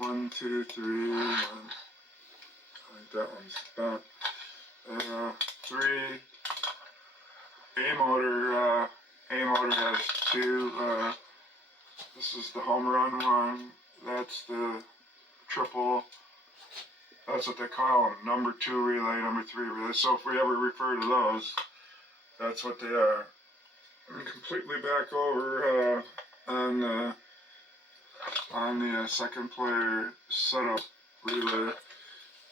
1, 2, 3, 1. I think that one's bent. 3. A motor has 2. This is the home run one. That's the triple. That's what they call them. Number 2 relay, number 3 relay. So if we ever refer to those, that's what they are. I'm completely back over on the second player setup relay.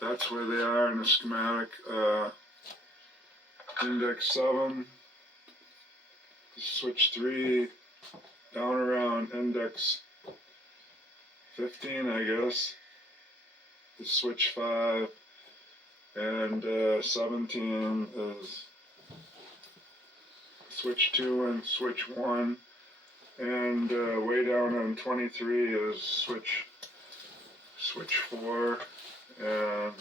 That's where they are in the schematic. Index 7, switch 3, down around index 15, I guess, is switch 5, and 17 is switch 2 and switch 1, and way down on 23 is switch 4 and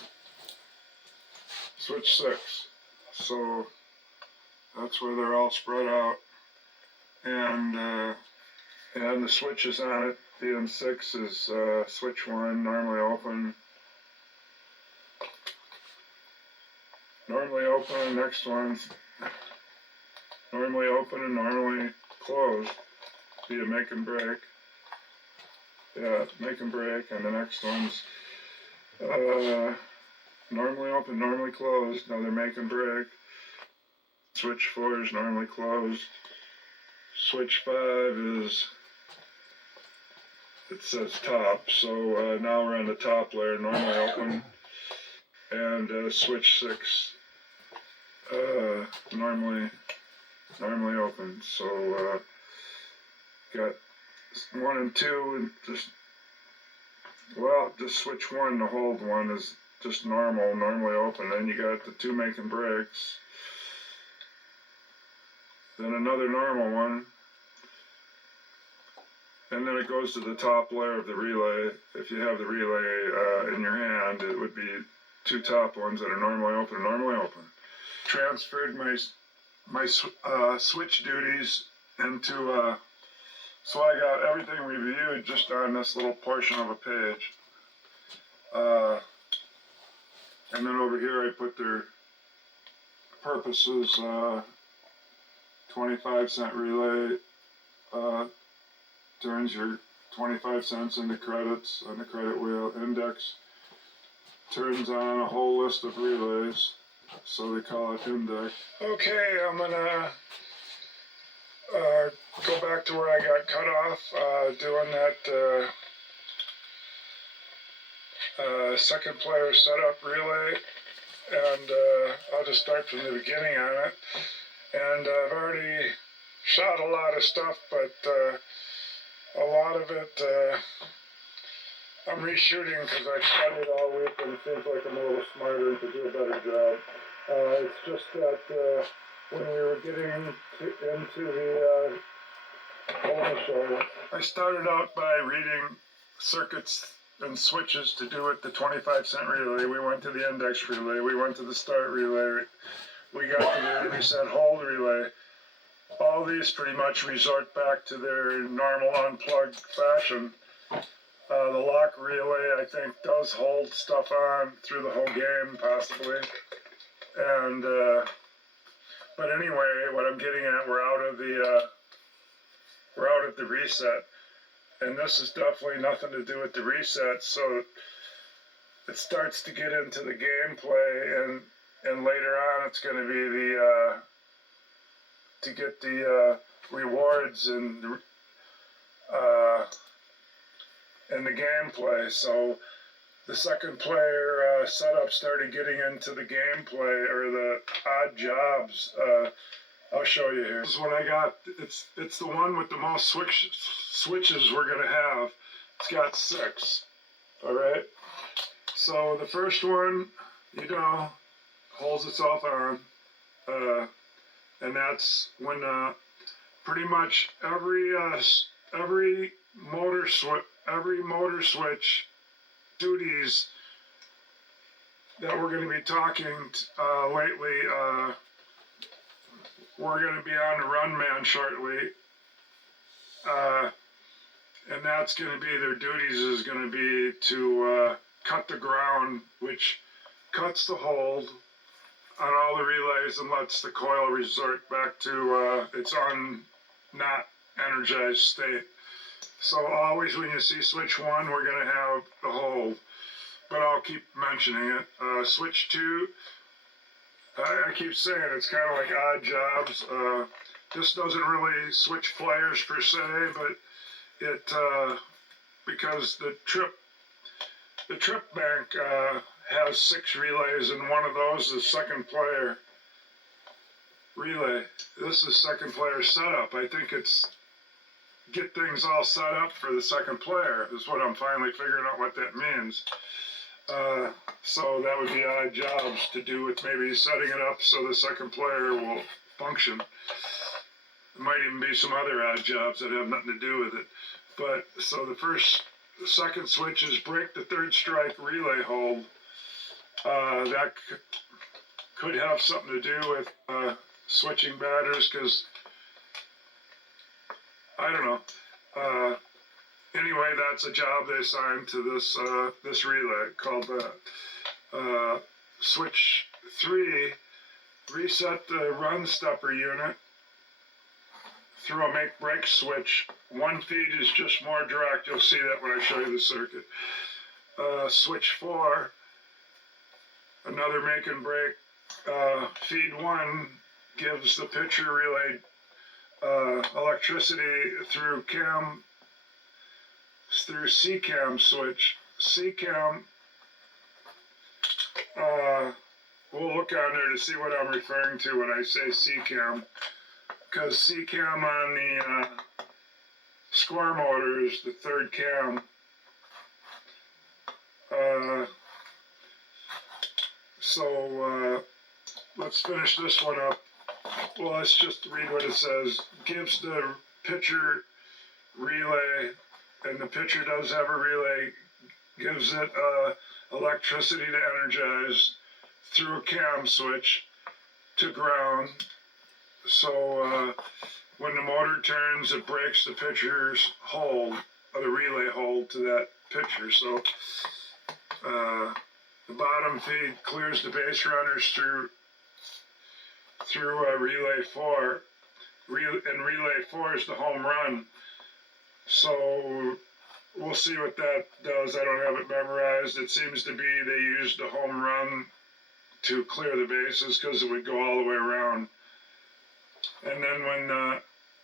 switch 6. So that's where they're all spread out, and the switches on it. The M6 is switch 1, normally open. Normally open. Next one's normally open and normally closed. Be a make and break. Yeah, make and break. And the next one's normally open, normally closed. Another make and break. Switch 4 is normally closed. Switch 5 is, it says top, so now we're on the top layer, normally open. And switch 6, normally open. So got 1 and 2, and just switch 1, the hold one is just normally open. Then you got the 2 making breaks. Then another normal one, and then it goes to the top layer of the relay. If you have the relay in your hand, it would be 2 top ones that are normally open. Transferred my switch duties into, so I got everything reviewed just on this little portion of a page. And then over here I put their purposes. 25-cent relay turns your 25 cents into credits on the credit wheel. Index turns on a whole list of relays, so they call it index. Okay, I'm gonna go back to where I got cut off, doing that second player setup relay, and I'll just start from the beginning on it. And I've already shot a lot of stuff, but a lot of it I'm reshooting because I studied all week, and it seems like I'm a little smarter and to do a better job. It's just that when we were getting into the whole show, I started out by reading circuits and switches to do it the 25-cent relay. We went to the index relay. We went to the start relay. We got to the reset hold relay. All these pretty much resort back to their normal unplugged fashion. The lock relay, I think, does hold stuff on through the whole game, possibly. And but anyway, what I'm getting at, we're out at the reset, and this is definitely nothing to do with the reset. So it starts to get into the gameplay, and later on, it's going to be to get the rewards and the gameplay. So the second player setup started getting into the gameplay, or the odd jobs. I'll show you here. This is what I got. It's the one with the most switches we're going to have. It's got 6. All right. So the first one, holds itself on, and that's when pretty much every motor switch duties that we're going to be talking lately. We're going to be on the run man shortly, and that's going to be their duties is going to be to cut the ground, which cuts the hold on all the relays and lets the coil resort back to its not energized state. So always when you see switch 1, we're going to have the hold, but I'll keep mentioning it. Switch 2, I keep saying it's kind of like odd jobs. This doesn't really switch players per se, but it because the trip bank has 6 relays, and one of those is second player relay. This is second player setup. I think it's get things all set up for the second player is what I'm finally figuring out what that means. So that would be odd jobs to do with maybe setting it up so the second player will function. There might even be some other odd jobs that have nothing to do with it. But so the second switch is break the third strike relay hold. That could have something to do with switching batters, because I don't know. Anyway, that's a job they assigned to this relay called that. Switch 3, reset the run stepper unit through a make-break switch. 1 feed is just more direct. You'll see that when I show you the circuit. Switch 4, another make and break. Feed 1 gives the pitcher relay electricity through C-cam switch. C-cam, we'll look on there to see what I'm referring to when I say C-cam, because C-cam on the square motor is the third cam. So let's finish this one up. Well, let's just read what it says. Gives the pitcher relay, and the pitcher does have a relay, gives it electricity to energize through a cam switch to ground. So when the motor turns, it breaks the pitcher's hold, or the relay hold to that pitcher. So the bottom feed clears the base runners through relay 4, and relay 4 is the home run. So we'll see what that does. I don't have it memorized. It seems to be they used the home run to clear the bases because it would go all the way around. And then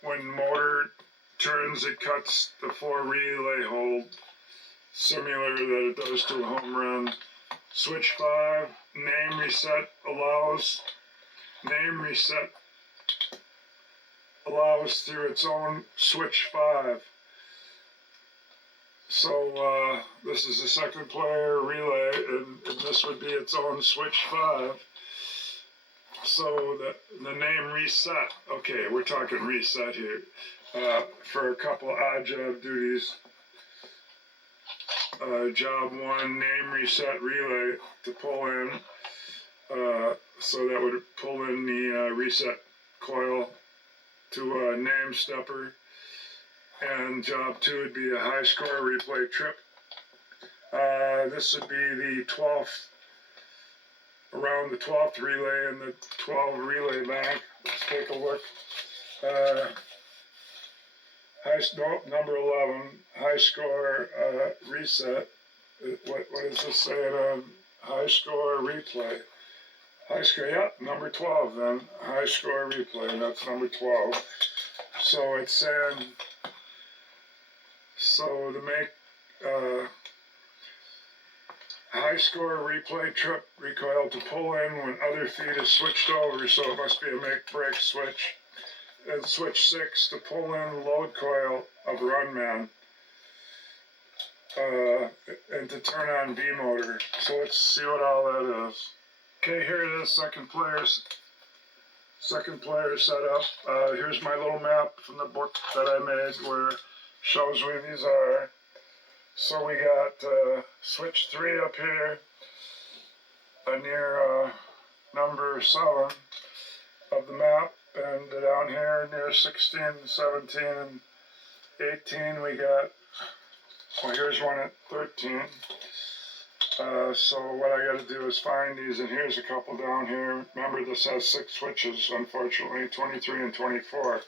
when motor turns, it cuts the 4 relay hold, similar that it does to a home run. Switch 5, name reset allows through its own switch 5. So this is the second player relay, and this would be its own switch 5. So the name reset, okay, we're talking reset here, for a couple odd job duties. Job 1, name reset relay to pull in. So that would pull in the reset coil to a name stepper. And job 2 would be a high score replay trip. This would be the 12th, around the 12th relay in the 12 relay bank. Let's take a look. Number 11, high score reset. What is this saying on high score replay? High score, yeah, number 12 then. High score replay, that's number 12. So it's saying, so to make high score replay trip recoil to pull in when other feed is switched over, so it must be a make break switch. And switch 6 to pull in load coil of run man, and to turn on B motor. So let's see what all that is. Okay, here it is, second player setup. Here's my little map from the book that I made where it shows where these are. So we got switch 3 up here near number 7 of the map, and down here near 16, 17, and 18 we got Well, here's one at 13. So what I got to do is find these, and here's a couple down here. Remember, this has 6 switches, unfortunately, 23 and 24.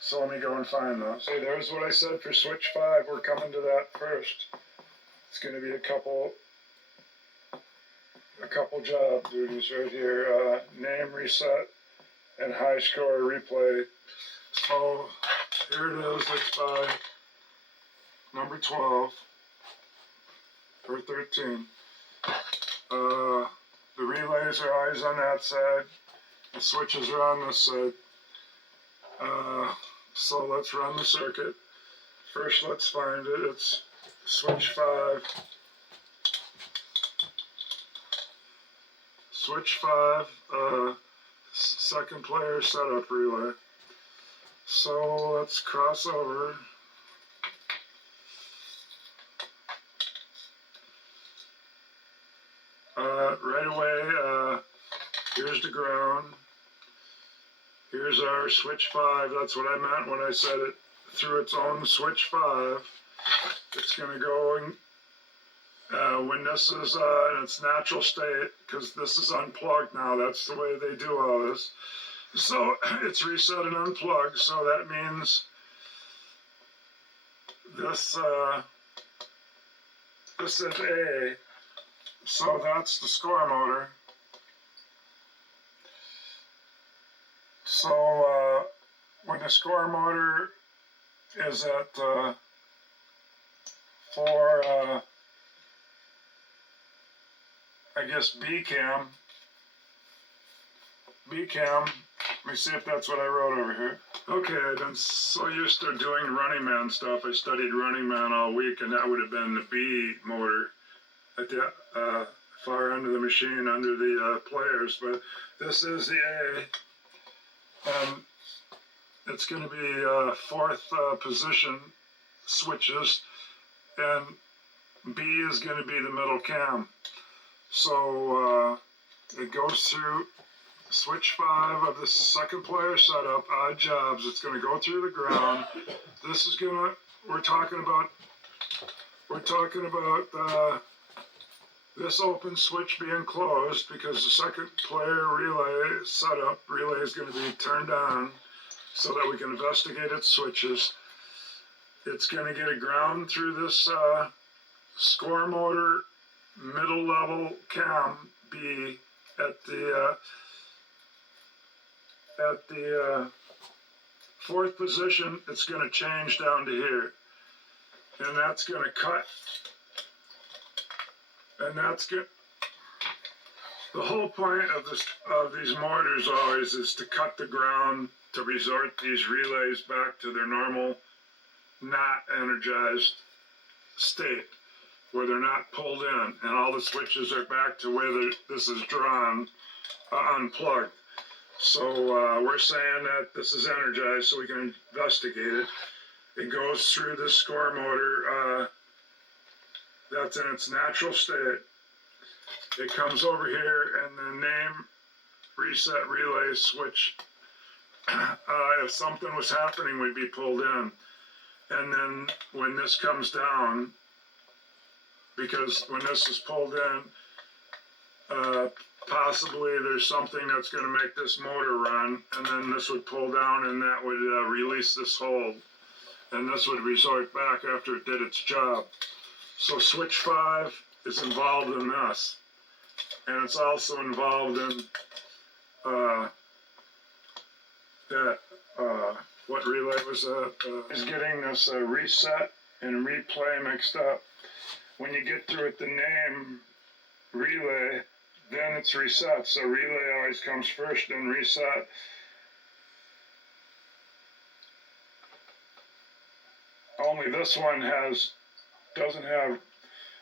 So let me go and find those. Hey, there's what I said for switch 5. We're coming to that first. It's going to be a couple job duties right here. Name, reset, and high score replay. So here it is. Let's buy number 12 or 13. The relays are always on that side. The switches are on this side. So let's run the circuit. First, let's find it. It's switch 5. Switch 5, second player setup relay. So let's cross over. Right away, here's the ground. Here's our switch 5. That's what I meant when I said it through its own switch 5. It's going to go when this is in its natural state, because this is unplugged now. That's the way they do all this. So it's reset and unplugged. So that means this is A. So that's the score motor. So when the score motor is at 4, I guess B cam. Let me see if that's what I wrote over here. Okay, I've been so used to doing Running Man stuff. I studied Running Man all week, and that would have been the B motor at the far end of the machine under the players. But this is the A, and it's going to be 4th position switches, and B is going to be the middle cam. So it goes through switch 5 of the second player setup, odd jobs. It's going to go through the ground. This is going to, we're talking about this open switch being closed, because the second player relay setup relay is going to be turned on so that we can investigate its switches. It's going to get a ground through this score motor middle level cam B at the 4th position. It's going to change down to here, and that's going to cut, and that's good. The whole point of these motors always is to cut the ground, to resort these relays back to their normal, not energized state, where they're not pulled in, and all the switches are back to where this is drawn, unplugged. So we're saying that this is energized, so we can investigate it. It goes through the score motor that's in its natural state. It comes over here, and the name reset relay switch, if something was happening, would be pulled in. And then when this comes down, because when this is pulled in, possibly there's something that's going to make this motor run, and then this would pull down, and that would release this hold, and this would resort back after it did its job. So switch 5 is involved in this, and it's also involved in what relay was that? Is getting this reset and replay mixed up. When you get through it, the name relay, then it's reset. So relay always comes first, then reset. Only this one doesn't have,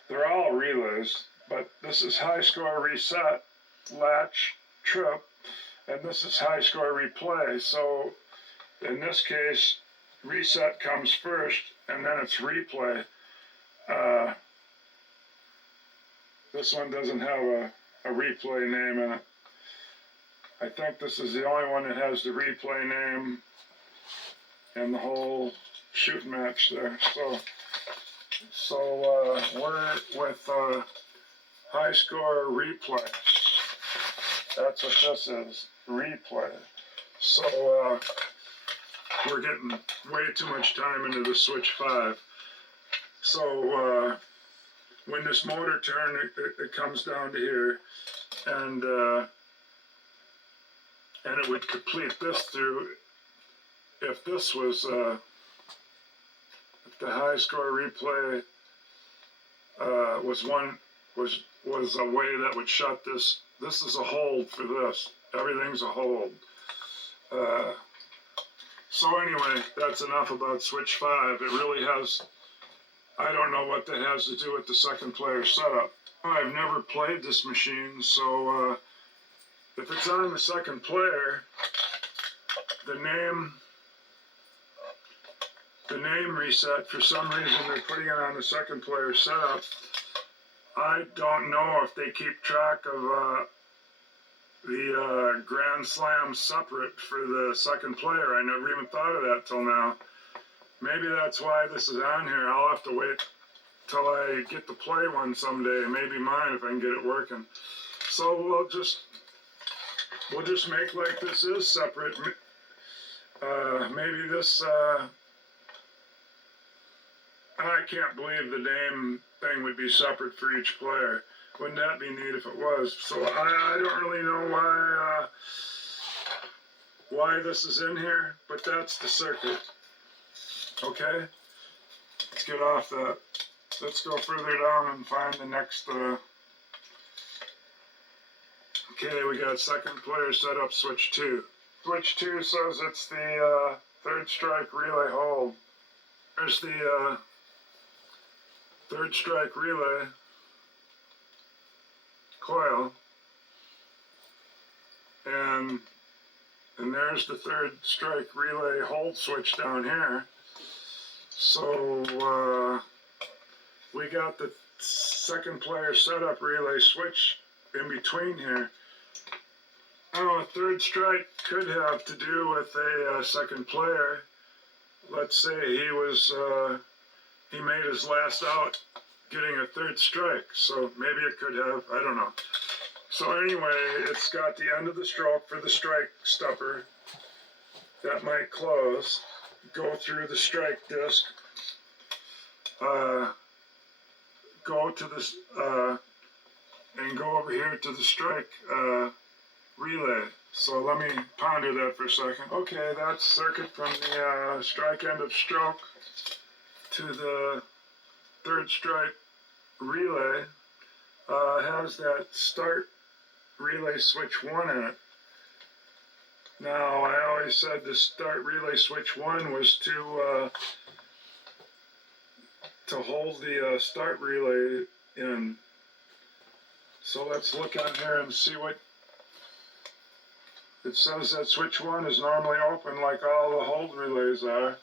they're all relays, but this is high score reset, latch, trip, and this is high score replay. So in this case, reset comes first, and then it's replay. This one doesn't have a replay name in it. I think this is the only one that has the replay name in the whole shooting match there. So So we're with high score replay. That's what this is, replay. So we're getting way too much time into the switch 5. So when this motor turns, it comes down to here, and it would complete this through if this was if the high score replay was a way that would shut this. This is a hold for this. Everything's a hold. So anyway, that's enough about switch 5. It really has. I don't know what that has to do with the second player setup. I've never played this machine, so if it's on the second player, the name reset, for some reason they're putting it on the second player setup. I don't know if they keep track of the Grand Slam separate for the second player. I never even thought of that till now. Maybe that's why this is on here. I'll have to wait till I get to play one someday. Maybe mine if I can get it working. So we'll just make like this is separate. Maybe this. I can't believe the name thing would be separate for each player. Wouldn't that be neat if it was? So I don't really know why this is in here, but that's the circuit. Okay, let's get off that. Let's go further down and find the next. Okay, we got second player setup switch 2. Switch 2 says it's the third strike relay hold. There's the third strike relay coil, and there's the third strike relay hold switch down here. So we got the second player setup relay switch in between here. Oh, a third strike could have to do with a second player. Let's say he made his last out getting a third strike, so maybe it could have, I don't know. So anyway, it's got the end of the stroke for the strike stopper. That might close, go through the strike disc, go to this, and go over here to the strike relay. So let me ponder that for a second. Okay, that's circuit from the strike end of stroke to the third strike relay. Has that start relay switch 1 in it. Now, I always said the start relay switch 1 was to hold the start relay in. So let's look on here and see what it says. That switch 1 is normally open like all the hold relays are.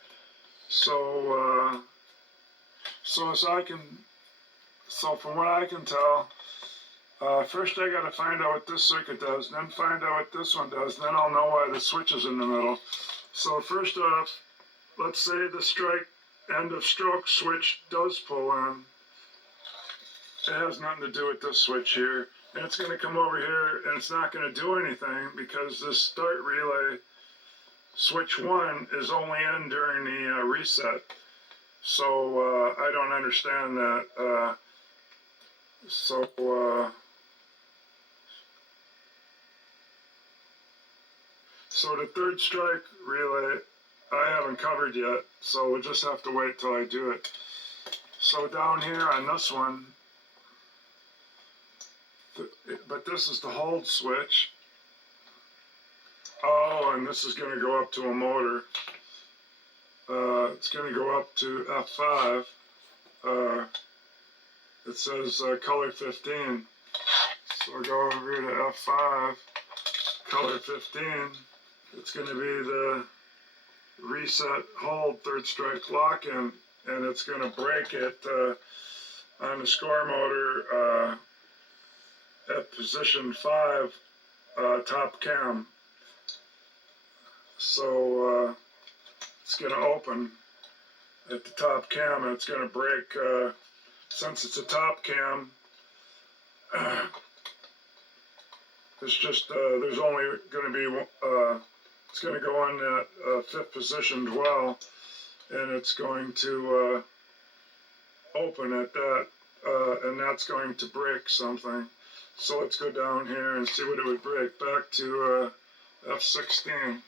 So from what I can tell, first I got to find out what this circuit does, then find out what this one does, then I'll know why the switch is in the middle. So first off, let's say the strike end of stroke switch does pull in. It has nothing to do with this switch here. And it's going to come over here and it's not going to do anything because this start relay switch 1 is only in during the reset. So I don't understand that. So the third strike relay I haven't covered yet, so we'll just have to wait till I do it. So down here on this one, but this is the hold switch. Oh, and this is going to go up to a motor. It's going to go up to F5. It says color 15. So we'll go over here to F5, color 15. It's going to be the reset hold third strike lock-in, and it's going to break it on the score motor at position 5 top cam. So it's going to open. at the top cam, and it's going to break. Since it's a top cam, it's just there's only going to be it's going to go in that fifth position dwell, and it's going to open at that, and that's going to break something. So let's go down here and see what it would break. Back to F16.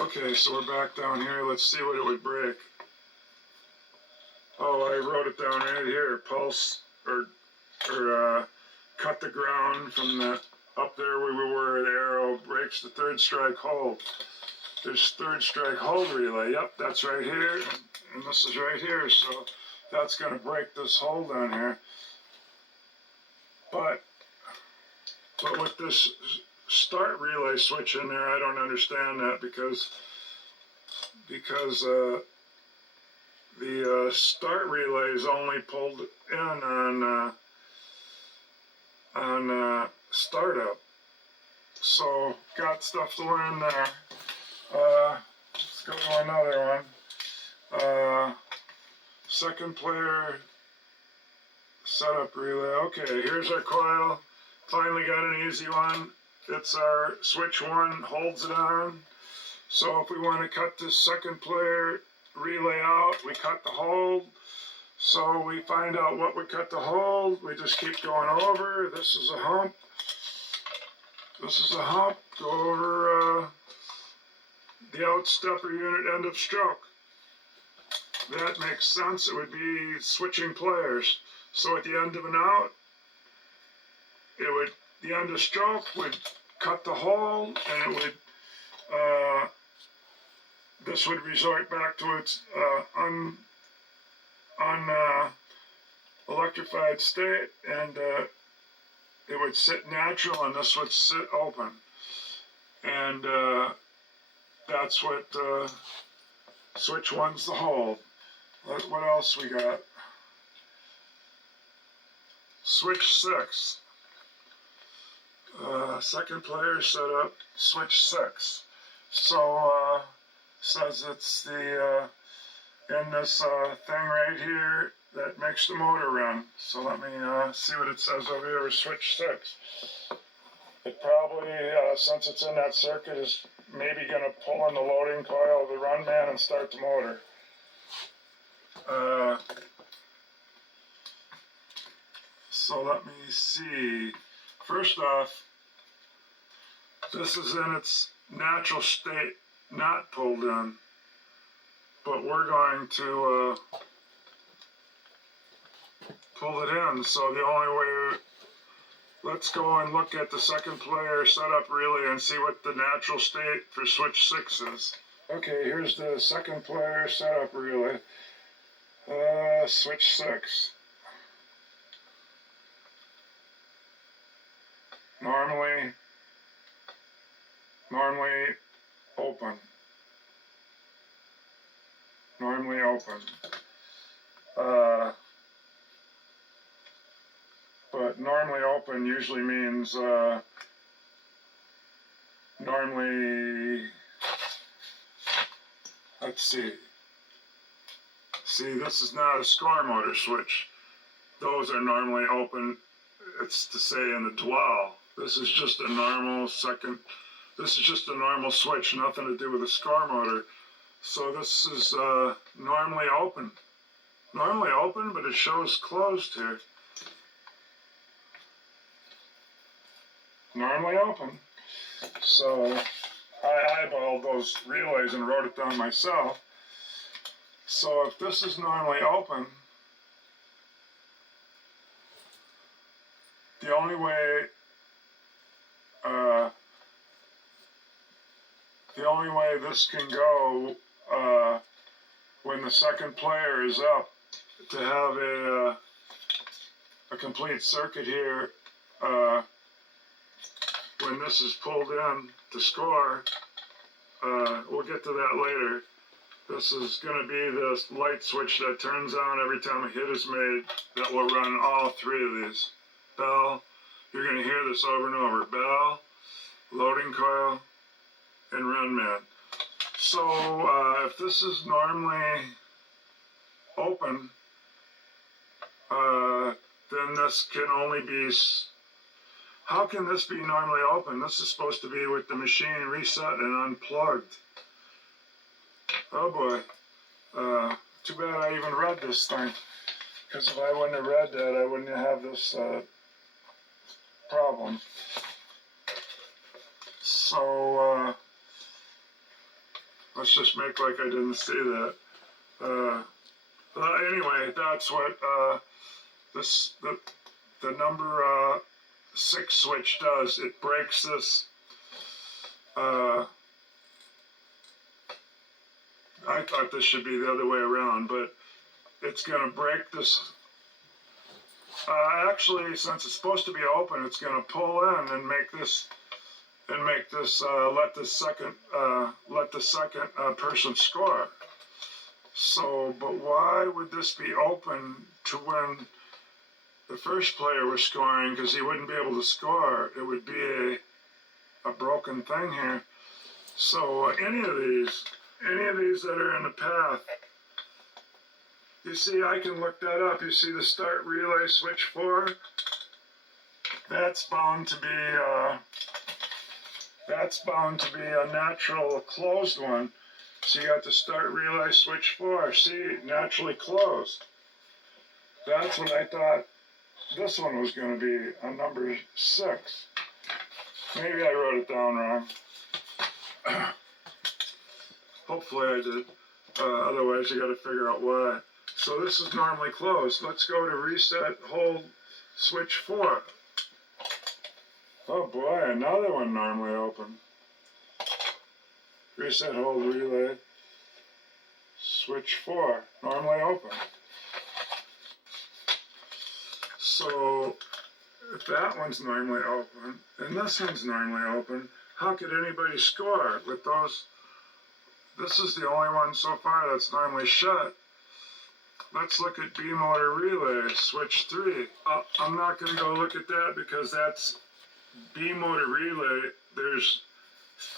Okay, so we're back down here. Let's see what it would break. Oh, I wrote it down right here. Pulse or cut the ground from the up there where we were. The arrow breaks the third strike hold. There's third strike hold relay. Yep, that's right here, and this is right here. So that's going to break this hold down here. But with this start relay switch in there, I don't understand that because the start relay is only pulled in on startup. So got stuff to learn there. Let's go to another one. Second player setup relay. Okay, here's our coil. Finally got an easy one. It's our switch 1, holds it on. So if we want to cut this second player relay out, we cut the hold. So we find out what we cut the hold. We just keep going over. This is a hump. This is a hump. Go over the outstepper unit end of stroke. That makes sense. It would be switching players. So at the end of an out, the end of stroke would cut the hold, and it would this would resort back to its electrified state, and it would sit natural, and this would sit open. And that's what switch 1's the hold. What else we got? Switch 6. Second player setup, switch 6. So says it's the in this thing right here that makes the motor run. So let me see what it says over here with switch 6. It probably, since it's in that circuit, is maybe going to pull in the loading coil of the run man and start the motor. So let me see. First off, this is in its natural state, not pulled in, but we're going to pull it in. So the only way, let's go and look at the second player setup relay and see what the natural state for switch 6 is. Okay, here's the second player setup relay, switch 6. Normally open. Normally open. But normally open usually means normally, let's see. See, this is not a score motor switch. Those are normally open. It's to say in the dwell. This is just a normal this is just a normal switch, nothing to do with a score motor. So this is normally open. Normally open, but it shows closed here. Normally open. So I eyeballed those relays and wrote it down myself. So if this is normally open, the only way this can go when the second player is up, to have a complete circuit here when this is pulled in to score. We'll get to that later. This is going to be the light switch that turns on every time a hit is made, that will run all three of these. Bell, you're going to hear this over and over. Bell, loading coil, and run man. So if this is normally open, then this can only be, how can this be normally open? This is supposed to be with the machine reset and unplugged. Oh boy, too bad I even read this thing, because if I wouldn't have read that, I wouldn't have this problem. So let's just make like I didn't see that. Anyway, that's what the number 6 switch does. It breaks this. I thought this should be the other way around, but it's going to break this. Actually, since it's supposed to be open, it's going to pull in and make this let the second person score. So, but why would this be open to when the first player was scoring? Because he wouldn't be able to score. It would be a broken thing here. So any of these that are in the path, you see, I can look that up. You see the start relay switch 4? That's bound to be a natural closed one. So you got the start relay switch 4. See, naturally closed. That's what I thought this one was going to be, a number 6. Maybe I wrote it down wrong. Hopefully I did. Otherwise you got to figure out why. So this is normally closed. Let's go to reset, hold, switch 4. Oh boy, another one normally open. Reset, hold, relay, switch 4, normally open. So if that one's normally open and this one's normally open, how could anybody score with those? This is the only one so far that's normally shut. Let's look at B motor relay, switch 3. I'm not going to go look at that because that's B motor relay. There's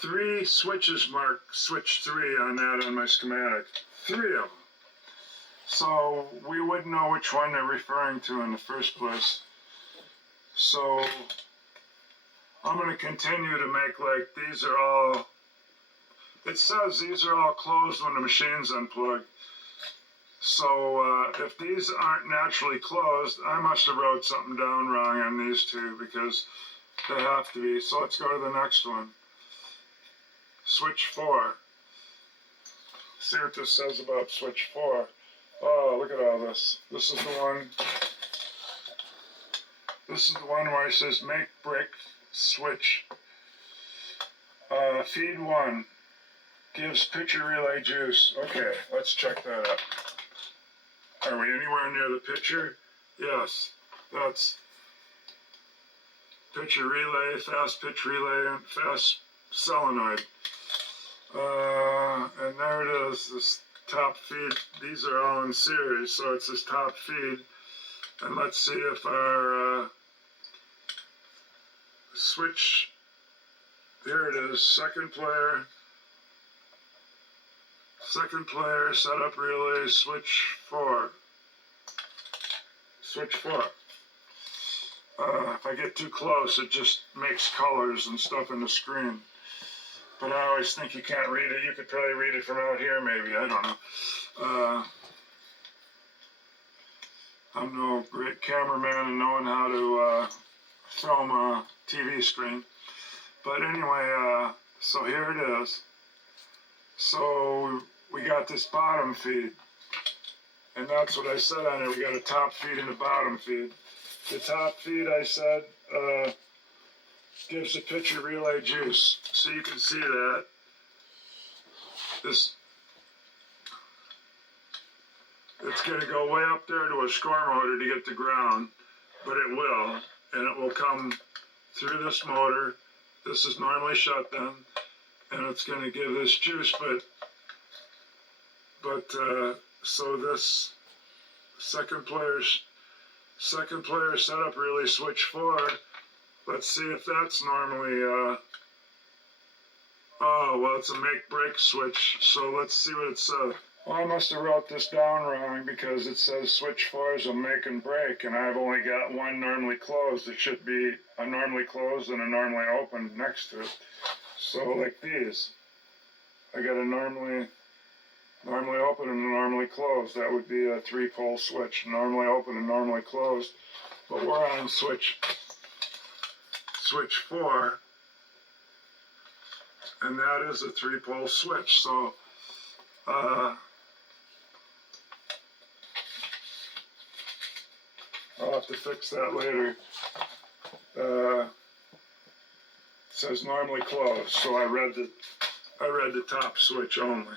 3 switches marked switch 3 on that on my schematic. 3 of them. So we wouldn't know which one they're referring to in the first place. So I'm going to continue to make like these are all, it says these are all closed when the machine's unplugged. So if these aren't naturally closed, I must have wrote something down wrong on these two because they have to be. So let's go to the next one. Switch 4. See what this says about switch 4. Oh, look at all this. This is the one. This is the one where it says make break switch. Feed 1 gives picture relay juice. Okay, let's check that out. Are we anywhere near the picture? Yes, that's picture relay, fast pitch relay, and fast solenoid. And there it is, this top feed. These are all in series, so it's this top feed. And let's see if our switch, here it is, second player, setup relay, switch 4. Switch 4. If I get too close, it just makes colors and stuff in the screen. But I always think you can't read it. You could probably read it from out here, maybe. I don't know. I'm no great cameraman in knowing how to film a TV screen. But anyway, so here it is. So we got this bottom feed. And that's what I said on it. We got a top feed and a bottom feed. The top feed, I said, gives the picture relay juice. So you can see that. It's going to go way up there to a score motor to get to ground, but it will. And it will come through this motor. This is normally shut then. And it's going to give this juice, but so this second player setup relay switch 4. Let's see if that's normally Oh, well, it's a make-break switch, so let's see what it says. Well, I must have wrote this down wrong because it says switch 4 is a make and break, and I've only got one normally closed. It should be a normally closed and a normally open next to it. So like these, I got a normally open and a normally closed. That would be a 3-pole switch, normally open and normally closed. But we're on switch 4, and that is a 3-pole switch. So I'll have to fix that later. It says normally closed, so I read the top switch only.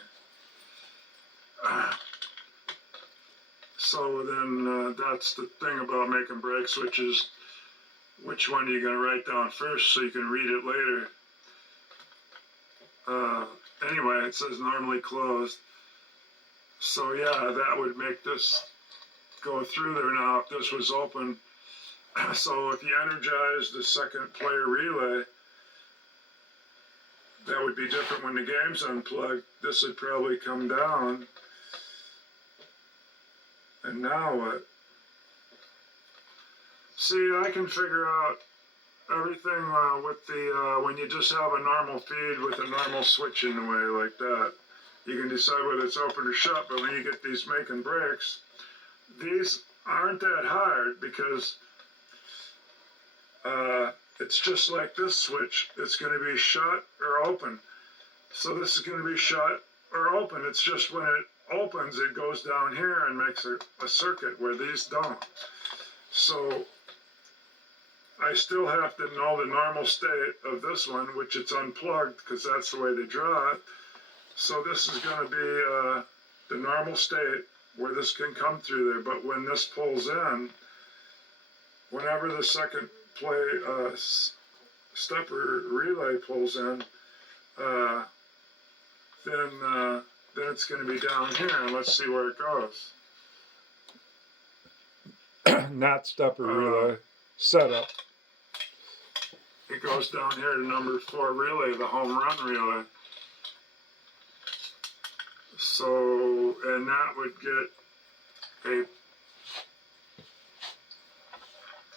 So then that's the thing about making break switches. Which one are you going to write down first so you can read it later? Anyway, it says normally closed. So yeah, that would make this go through there now if this was open. So if you energize the second player relay, that would be different when the game's unplugged. This would probably come down. And now what? See, I can figure out everything with the, when you just have a normal feed with a normal switch in the way like that. You can decide whether it's open or shut, but when you get these make and breaks, these aren't that hard because it's just like this switch. It's going to be shut or open. So this is going to be shut or open. It's just when it opens, it goes down here and makes a circuit where these don't. So I still have to know the normal state of this one, which it's unplugged because that's the way they draw it. So this is going to be the normal state where this can come through there. But when this pulls in, whenever the second stepper relay pulls in, then it's going to be down here, and let's see where it goes. Not stepper relay, setup. It goes down here to number 4 relay, the home run relay. So, and that would get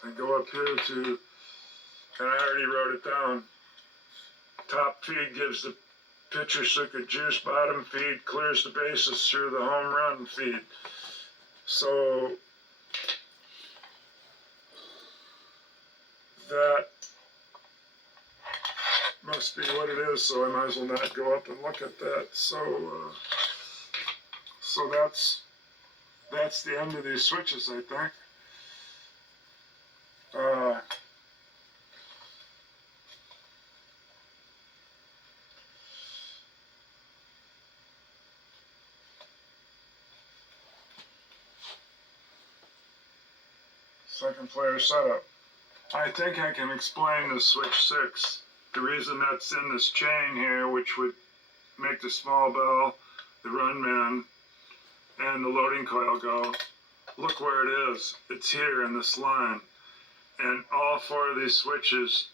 and go up here to, and I already wrote it down. Top feed gives the pitcher circuit juice, bottom feed clears the bases through the home run feed. So that must be what it is, so I might as well not go up and look at that. So that's the end of these switches, I think. Second player setup. I think I can explain the switch 6. The reason that's in this chain here, which would make the small bell, the run man, and the loading coil go. Look where it is. It's here in this line. And all 4 of these switches,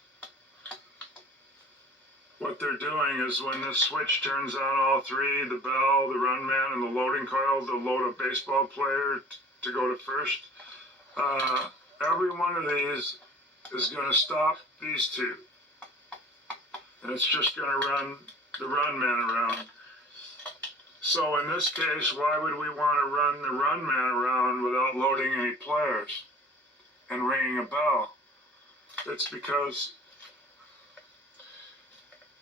what they're doing is when this switch turns on all 3, the bell, the run man, and the loading coil to load a baseball player to go to first, every one of these is going to stop these 2. And it's just going to run the run man around. So in this case, why would we want to run the run man around without loading any players and ringing a bell? It's because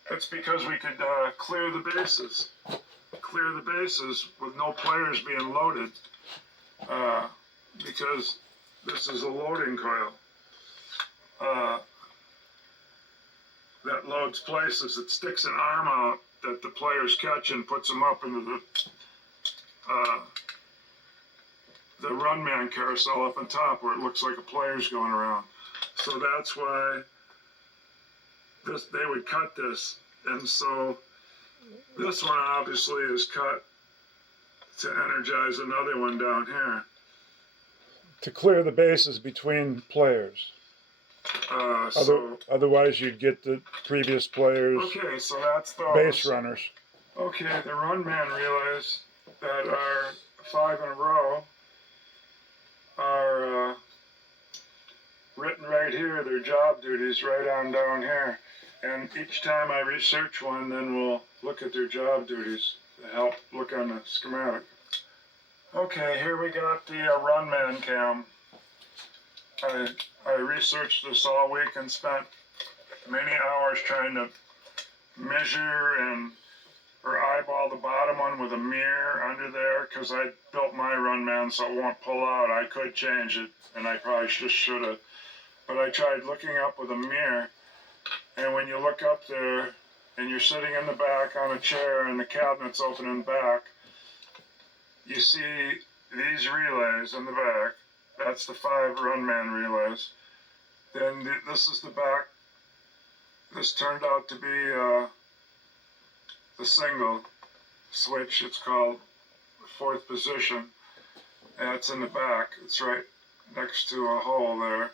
we could clear the bases with no players being loaded, because this is a loading coil that loads places. It sticks an arm out that the players catch and puts them up into the run man carousel up on top where it looks like a player's going around. So that's why they would cut this. And so this one obviously is cut to energize another one down here. To clear the bases between players. Otherwise, you'd get the previous players' okay, so that's those. base runners. Okay, the run man relays that are 5 in a row are written right here. Their job duties right on down here. And each time I research one, then we'll look at their job duties to help look on the schematic. Okay, here we got the run man cam. I researched this all week and spent many hours trying to measure or eyeball the bottom one with a mirror under there, because I built my run man so it won't pull out. I could change it, and I probably just should have. But I tried looking up with a mirror, and when you look up there and you're sitting in the back on a chair and the cabinet's open in back, you see these relays in the back. That's the 5 run man relays. Then this is the back. This turned out to be the single switch. It's called 4th position, and it's in the back. It's right next to a hole there.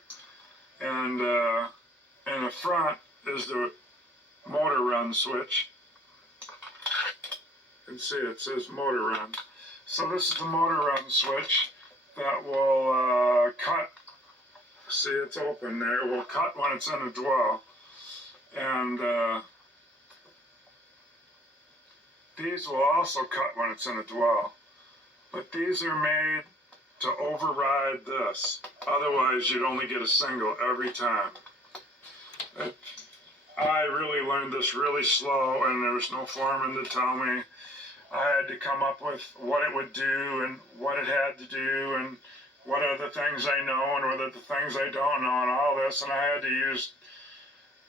And in the front is the motor run switch. You can see it says motor run. So this is the motor run switch that will cut. See, it's open there. It will cut when it's in a dwell. And these will also cut when it's in a dwell. But these are made to override this. Otherwise, you'd only get a single every time. I really learned this really slow, and there was no foreman to tell me. I had to come up with what it would do and what it had to do and what are the things I know and what are the things I don't know and all this. And I had to use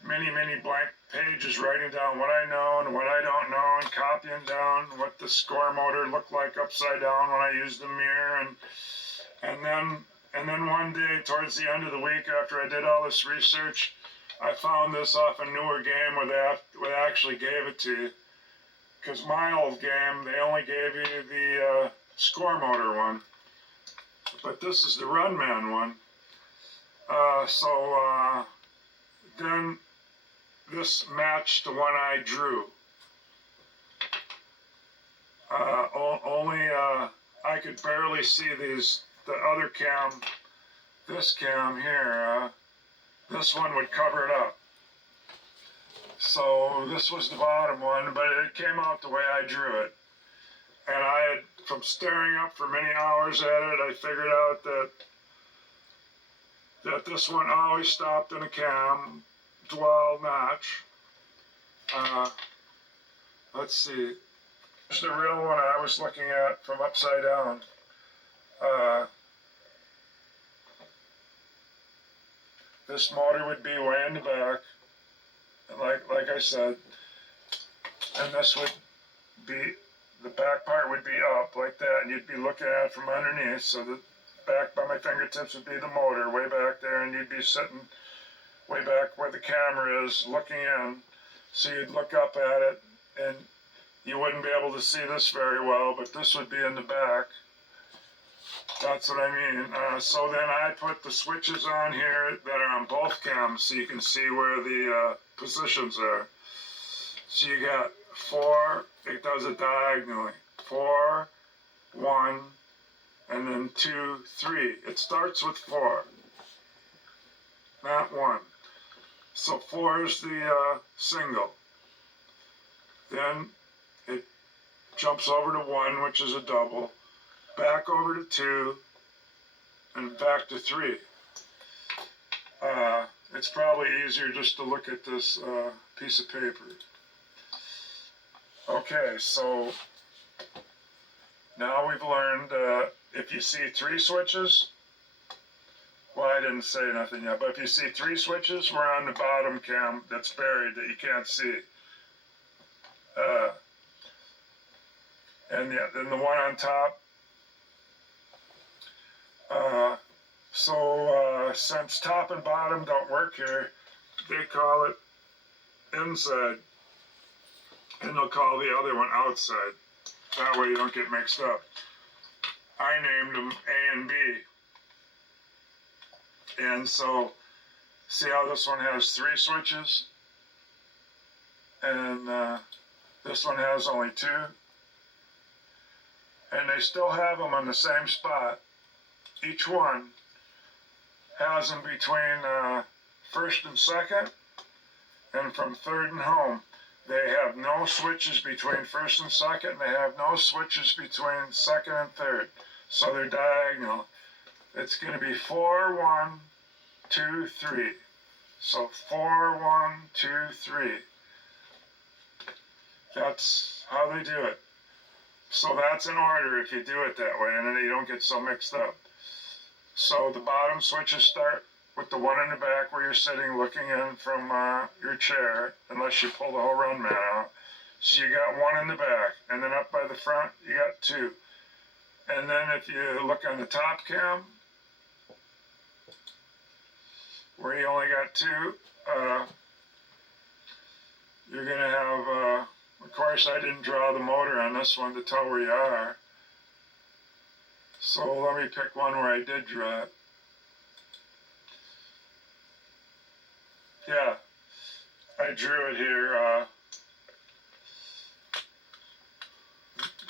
many blank pages writing down what I know and what I don't know and copying down what the score motor looked like upside down when I used the mirror. And then one day towards the end of the week, after I did all this research, I found this off a newer game where they actually gave it to you. Because my old game, they only gave you the score motor one. But this is the run man one. Then this matched the one I drew. Only I could barely see the other cam, this cam here, this one would cover it up. So this was the bottom one, but it came out the way I drew it. And I had, from staring up for many hours at it, I figured out that this one always stopped in a cam dwell notch. Let's see. Here's the real one I was looking at from upside down. This motor would be way in the back, and like I said, and this would be, the back part would be up like that, and you'd be looking at it from underneath. So the back by my fingertips would be the motor way back there, and you'd be sitting way back where the camera is looking in. So you'd look up at it, and you wouldn't be able to see this very well, but this would be in the back. That's what I mean. So then I put the switches on here that are on both cams so you can see where the positions are. So you got 4, it does it diagonally. 4, 1, and then 2, 3. It starts with 4, not 1. So 4 is the single. Then it jumps over to 1, which is a double. Back over to 2, and back to 3. It's probably easier just to look at this piece of paper. Okay, so now we've learned if you see 3 switches, well, I didn't say nothing yet, but if you see 3 switches, we're on the bottom cam that's buried that you can't see. And then the one on top. Since top and bottom don't work here, they call it inside, and they'll call the other one outside. That way you don't get mixed up. I named them A and B. And so See how this one has 3 switches? And this one has only 2. And they still have them on the same spot. Each one has them between first and second, and from third and home. They have no switches between first and second. They have no switches between second and third. So they're diagonal. It's going to be 4, 1, 2, 3. So 4, 1, 2, 3. That's how they do it. So that's in order if you do it that way, and then you don't get so mixed up. So the bottom switches start with the one in the back where you're sitting looking in from your chair, unless you pull the whole run mat out. So you got one in the back, and then up by the front, you got 2. And then if you look on the top cam, where you only got 2, you're going to have, of course, I didn't draw the motor on this one to tell where you are. So let me pick one where I did draw it. Yeah, I drew it here.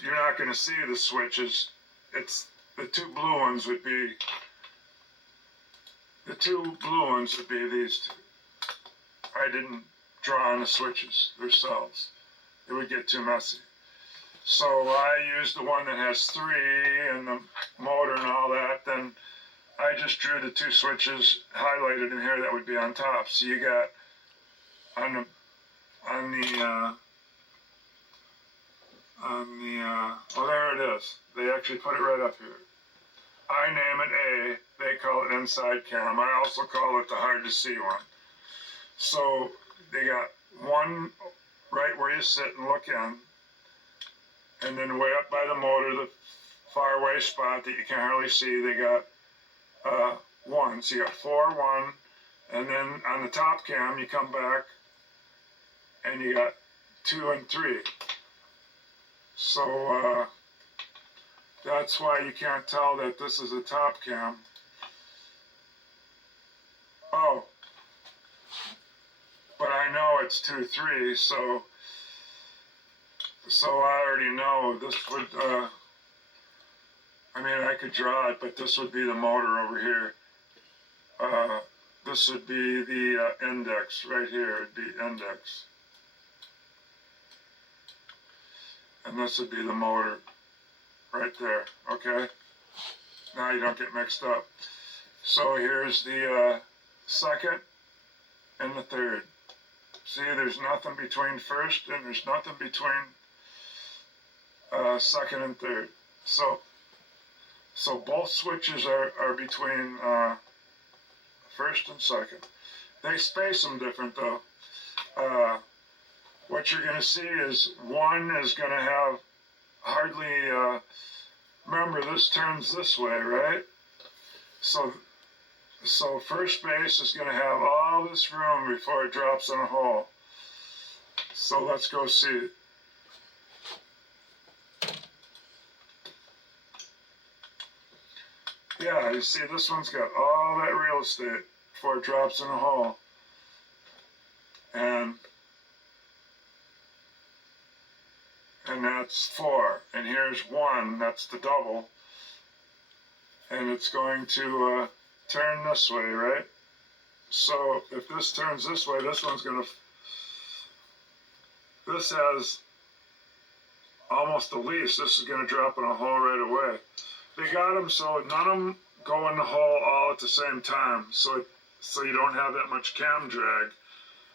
You're not going to see the switches. It's the 2 blue ones would be these 2. I didn't draw on the switches themselves. It would get too messy. So I used the one that has 3 and the motor and all that. Then I just drew the 2 switches highlighted in here that would be on top. So you got oh, there it is. They actually put it right up here. I name it A. They call it inside cam. I also call it the hard to see one. So they got one right where you sit and look in, and then way up by the motor, the far away spot that you can't hardly see, they got 1. So you got 4, 1, and then on the top cam you come back and you got 2 and 3. So that's why you can't tell that this is a top cam. Oh, but I know it's 2, 3, so I already know this would, I mean, I could draw it, but this would be the motor over here. This would be the index right here. It'd be index. And this would be the motor right there, okay? Now you don't get mixed up. So here's the second and the third. See, there's nothing between first and there's nothing between second and third. So both switches are between first and second. They space them different though. What you're going to see is one is going to have hardly, remember this turns this way, right? So first base is going to have all this room before it drops in a hole. So let's go see it. Yeah, you see this one's got all that real estate before it drops in a hole. And that's 4. And here's 1, that's the double. And it's going to turn this way, right? So if this turns this way, this one's going to, this has almost the least. This is going to drop in a hole right away. They got them so none of them go in the hole all at the same time, so you don't have that much cam drag.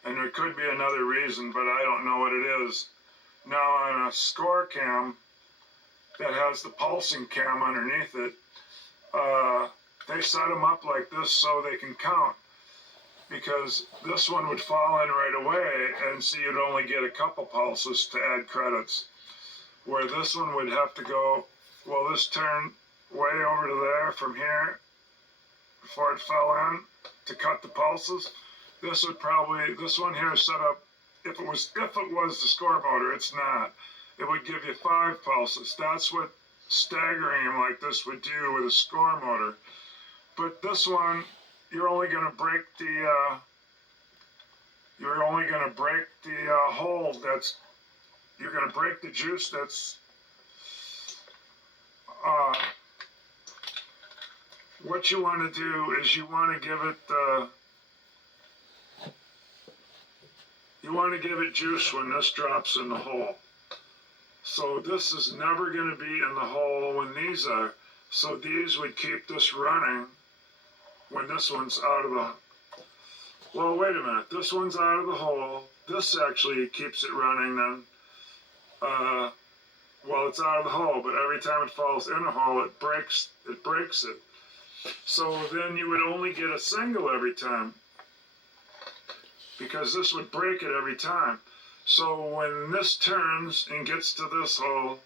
And there could be another reason, but I don't know what it is. Now on a score cam that has the pulsing cam underneath it, they set them up like this so they can count. Because this one would fall in right away, and so you'd only get a couple pulses to add credits. Where this one would have to go, well, this turn way over to there from here before it fell in to cut the pulses. This one here is set up, if it was the score motor, it's not. It would give you 5 pulses. That's what staggering them like this would do with a score motor. But this one you're only going to break the hole you're going to break the juice that's what you want to do is you want to give it juice when this drops in the hole. So this is never going to be in the hole when these are. So these would keep this running when this one's out of the. Well, wait a minute. This one's out of the hole. This actually keeps it running then. Well, it's out of the hole, but every time it falls in a hole, it breaks it. So then you would only get a single every time, because this would break it every time. So when this turns and gets to this hole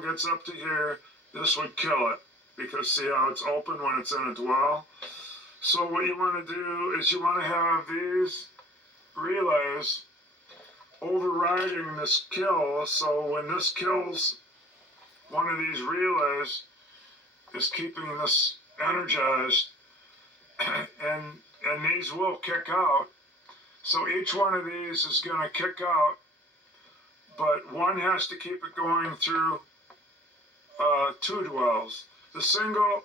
gets up to here, this would kill it, because see how it's open when it's in a dwell? So what you want to do is you want to have these relays overriding this kill, so when this kills one of these relays is keeping this energized, and these will kick out. So each one of these is going to kick out, but one has to keep it going through 2 dwells. The single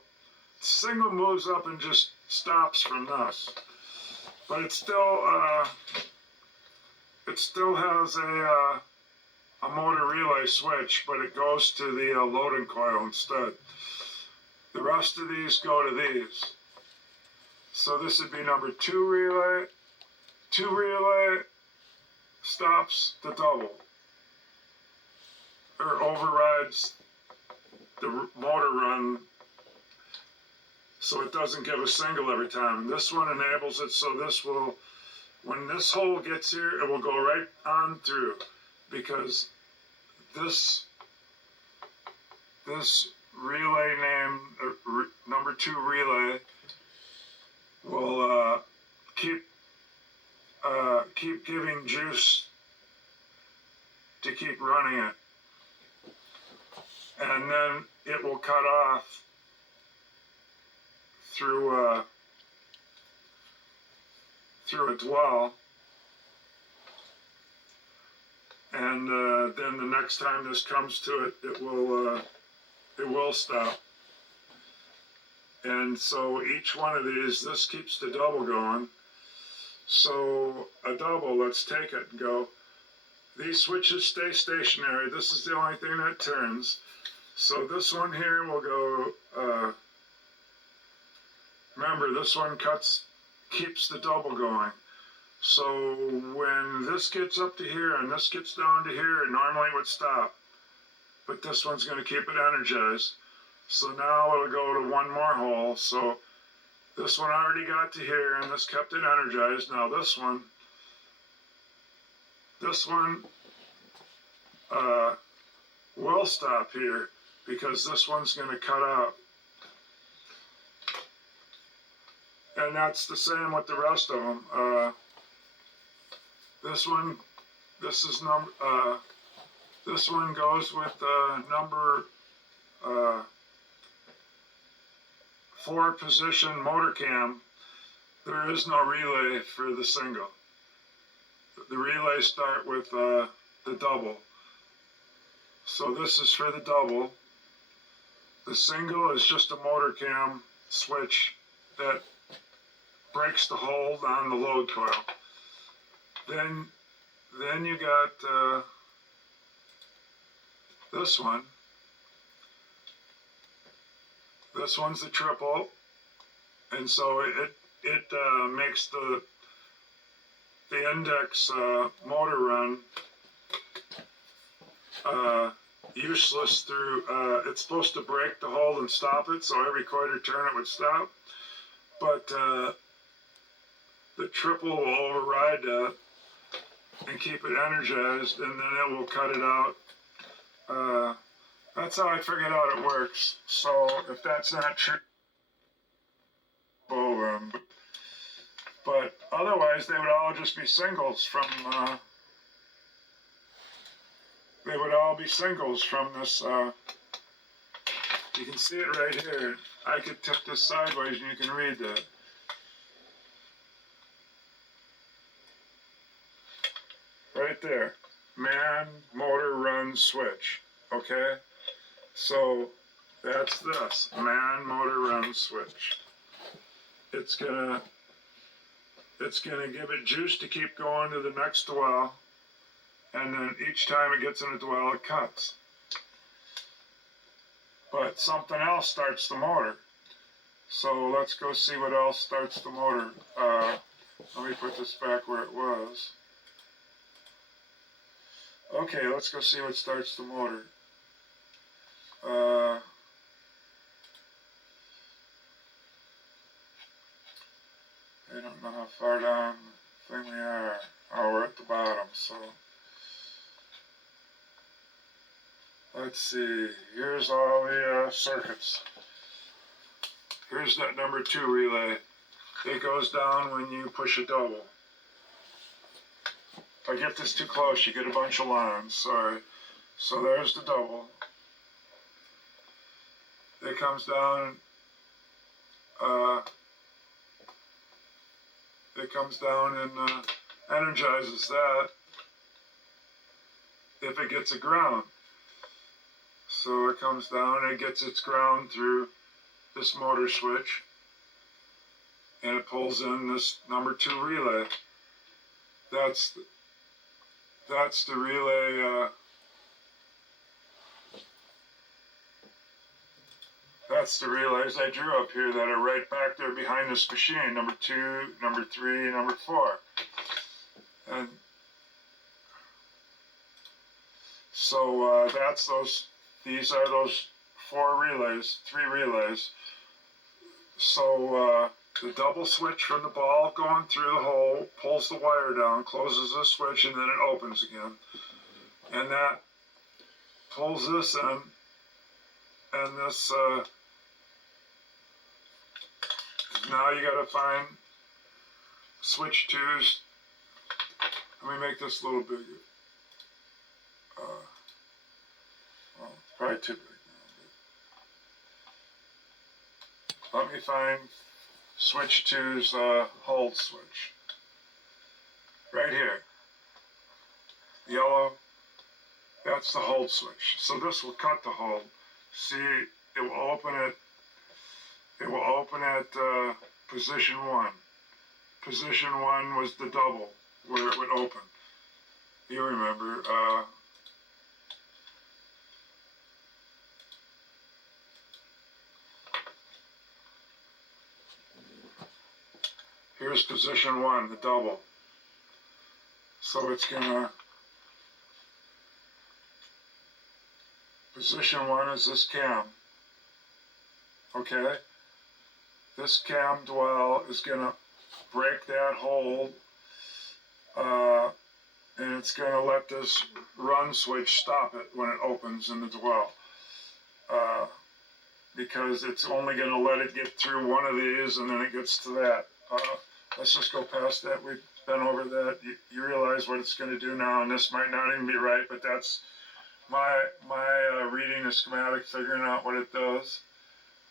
moves up and just stops from this, but it still has a motor relay switch, but it goes to the loading coil instead. The rest of these go to these. So this would be number 2 relay. 2 relay stops the double, or overrides the motor run, so it doesn't give a single every time. This one enables it, so this will, when this hole gets here, it will go right on through, because this relay name, number 2 relay, will keep giving juice to keep running it, and then it will cut off through a dwell, and then the next time this comes to it, it will stop. And so each one of these, this keeps the double going. So a double, let's take it and go. These switches stay stationary. This is the only thing that turns. So this one here will go, remember this one keeps the double going. So when this gets up to here and this gets down to here, normally it would stop. But this one's going to keep it energized. So now it'll go to one more hole. So this one already got to here and this kept it energized. Now this one will stop here, because this one's going to cut out. And that's the same with the rest of them. This one goes with number 4 position motor cam. There is no relay for the single. The relays start with the double. So this is for the double. The single is just a motor cam switch that breaks the hold on the load coil. Then you got this one. This one's the triple, and so it makes the index motor run useless through. It's supposed to break the hold and stop it, so every quarter turn it would stop. But the triple will override that and keep it energized, and then it will cut it out. That's how I figured out it works. So if that's not true, but otherwise they would all just be singles from. They would all be singles from this You can see it right here. I could tip this sideways and you can read that. Right there. Man, motor, run, switch. Okay? So that's this. Man, motor, run, switch. It's gonna give it juice to keep going to the next dwell, and then each time it gets in a dwell, it cuts. But something else starts the motor. So let's go see what else starts the motor. Let me put this back where it was. Okay, let's go see what starts the motor. I don't know how far down the thing we are. Oh, we're at the bottom, so. Let's see, here's all the circuits. Here's that number 2 relay. It goes down when you push a double. If I get this too close, you get a bunch of lines, sorry. So there's the double. It comes down, and energizes that if it gets a ground. So it comes down and it gets its ground through this motor switch, and it pulls in this number 2 relay. That's the relay. That's the relays I drew up here that are right back there behind this machine. Number 2, number 3, number 4. And so that's those. These are those 4 relays, 3 relays. So the double switch from the ball going through the hole pulls the wire down, closes the switch, and then it opens again. And that pulls this in, and this, now you gotta find switch 2s. Let me make this a little bigger. Well, probably too big now. Let me find switch 2's hold switch. Right here. Yellow. That's the hold switch. So this will cut the hold. See, it will open it. It will open at position 1. Position 1 was the double, where it would open. You remember. Here's position 1, the double. So it's gonna, position 1 is this cam. Okay? This cam dwell is gonna break that hold, and it's gonna let this run switch stop it when it opens in the dwell. Because it's only gonna let it get through one of these, and then it gets to that. Let's just go past that. We've been over that. You realize what it's going to do now, and this might not even be right, but that's my reading the schematic, figuring out what it does.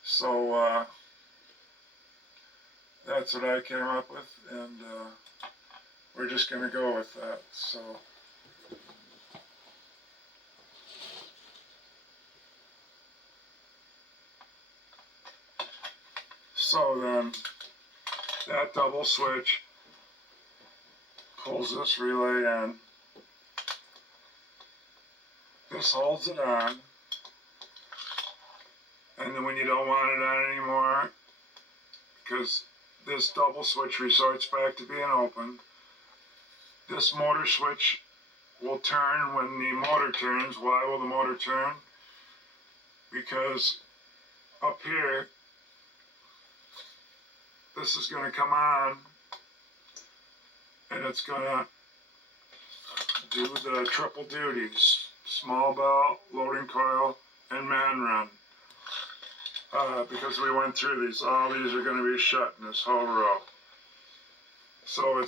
So that's what I came up with, and we're just going to go with that. So then that double switch pulls this relay in. This holds it on. And then when you don't want it on anymore, because this double switch resorts back to being open, this motor switch will turn when the motor turns. Why will the motor turn? Because up here, this is going to come on, and it's going to do the triple duties: small belt, loading coil, and man run. Because we went through these, all these are going to be shut in this whole row. So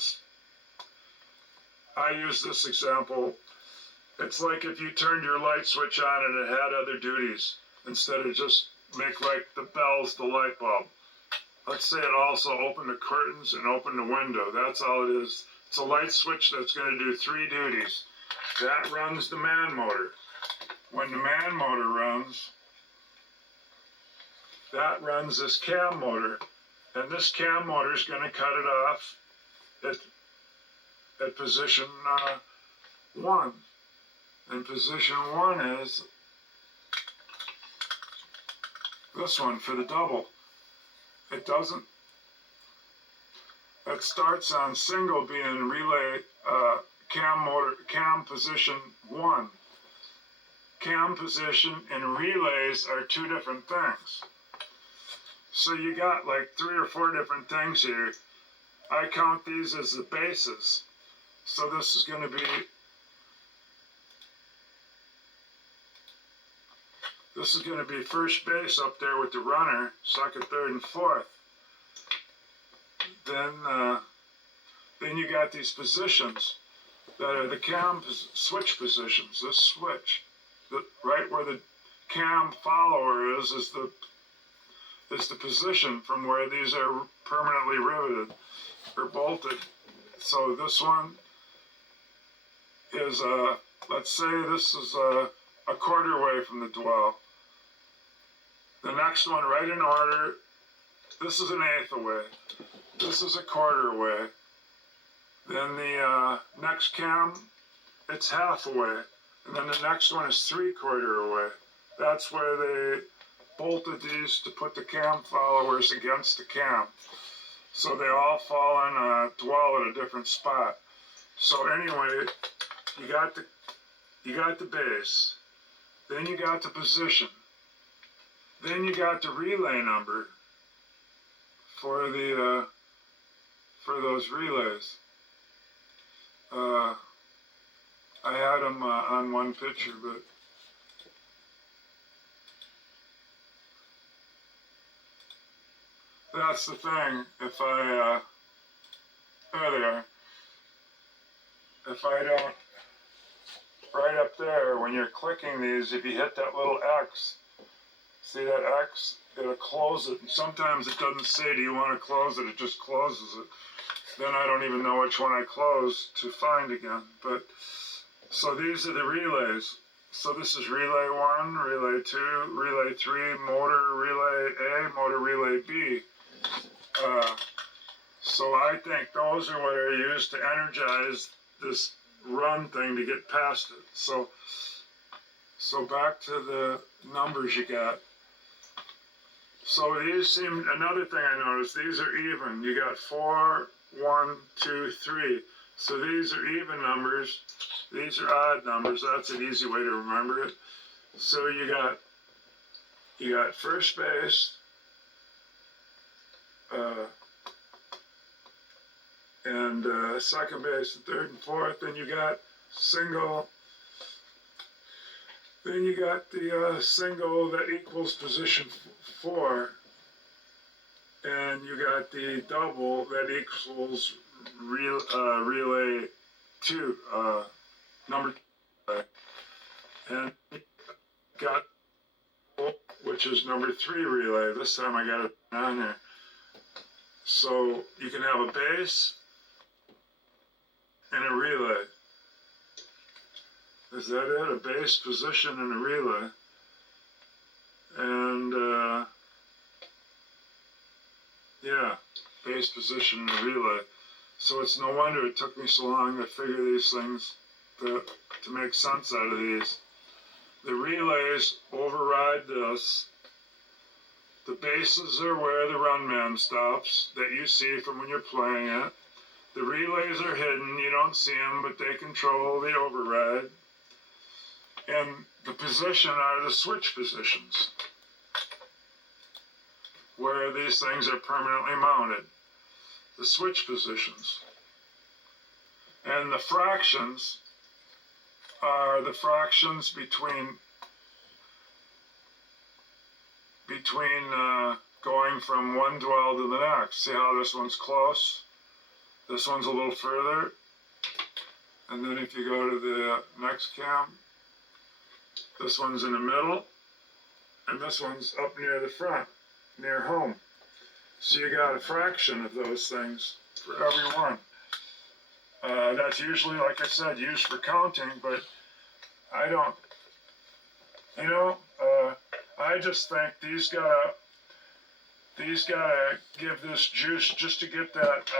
I use this example. It's like if you turned your light switch on and it had other duties, instead of just make like the bells, the light bulb. Let's say it also open the curtains and open the window. That's all it is. It's a light switch that's going to do 3 duties. That runs the man motor. When the man motor runs, that runs this cam motor. And this cam motor is going to cut it off at position 1. And position 1 is this one for the double. It doesn't. It starts on single being relay cam position 1. Cam position and relays are 2 different things. So you got like 3 or 4 different things here. I count these as the bases. So this is going to be first base up there with the runner, second, third, and fourth. Then you got these positions that are the cam switch positions. This switch, right where the cam follower is the position from where these are permanently riveted or bolted. So this one is let's say this is a quarter away from the dwell. The next one, right in order, this is an eighth away. This is a quarter away. Then the next cam, it's half away. And then the next one is 3/4 away. That's where they bolted these to put the cam followers against the cam. So they all fall in a dwell at a different spot. So anyway, you got the base. Then you got the position. Then you got the relay number for those relays. I had them on one picture, but that's the thing. If I there they are. If I don't, right up there, when you're clicking these, if you hit that little X, see that X? It'll close it. And sometimes it doesn't say, do you want to close it? It just closes it. Then I don't even know which one I close to find again. But so these are the relays. So this is relay 1, relay 2, relay 3, motor relay A, motor relay B. So I think those are what are used to energize this run thing to get past it. So back to the numbers you got. So these seem, another thing I noticed, these are even. You got 4, 1, 2, 3. So these are even numbers. These are odd numbers. That's an easy way to remember it. So you got first base, and second base, and third and fourth. Then you got single. Then you got the single that equals position 4, and you got the double that equals relay 2, number 2, and got which is number 3 relay. This time I got it on there. So you can have a base and a relay. Is that it? A base, position, and a relay. And, yeah, base, position, and a relay. So it's no wonder it took me so long to figure these things, to make sense out of these. The relays override this. The bases are where the run man stops that you see from when you're playing it. The relays are hidden. You don't see them, but they control the override. And the position are the switch positions, where these things are permanently mounted. The switch positions. And the fractions are the fractions between going from one dwell to the next. See how this one's close? This one's a little further. And then if you go to the next cam, this one's in the middle. and this one's up near the front, near home. So you got a fraction of those things for every one. That's usually, like I said, used for counting, but I don't, I just think these gotta give this juice just to get that,